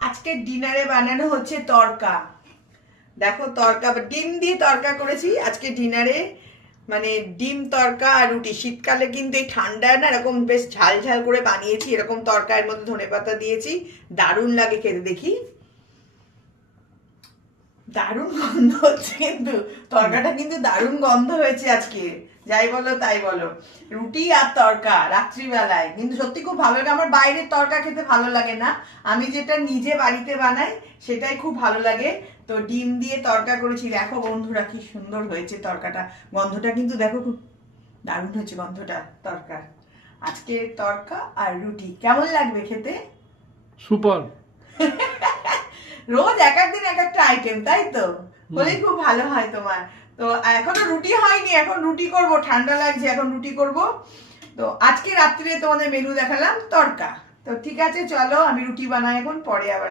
আজকে ডিনারে বানানো হচ্ছে তড়কা। দেখো তড়কা, ডিম দিয়ে তড়কা করেছি আজকে ডিনারে। মানে ডিম তড়কা আর রুটি। শীতকালে কিন্তু এই ঠান্ডায় না এরকম বেশ ঝাল ঝাল করে বানিয়েছি এরকম তড়কা, এর মধ্যে ধনেপাতা দিয়েছি, দারুণ লাগে খেতে। দেখি, দারুণ গন্ধ হচ্ছে কিন্তু, তরকাটা কিন্তু দারুণ গন্ধ হয়েছে আজকে। যাই বলো তাই বলো, রুটি আর তরকা রাত্রিবেলায় কিন্তু সত্যি খুব ভালো লাগে। আমার বাইরের তরকা খেতে ভালো লাগে না, আমি যেটা নিজে বাড়িতে বানাই সেটাই খুব ভালো লাগে। তো ডিম দিয়ে তরকা করেছি। দেখো বন্ধুরা কি সুন্দর হয়েছে তরকাটা, গন্ধটা কিন্তু দেখো খুব দারুণ হয়েছে গন্ধটা তরকার। আজকে তরকা আর রুটি কেমন লাগবে খেতে? সুপার। রোজ এক একদিন এক একটা আইটেম, তাই তো হলেই খুব ভালো হয় তোমার। তো এখনো রুটি হয়নি, এখন রুটি করব, ঠান্ডা লাগছে এখন রুটি করব। তো আজকে রাত্রিরে তোমাদের মেনু দেখালাম তড়কা। তো ঠিক আছে, চলো আমি রুটি বানাই এখন, পরে আবার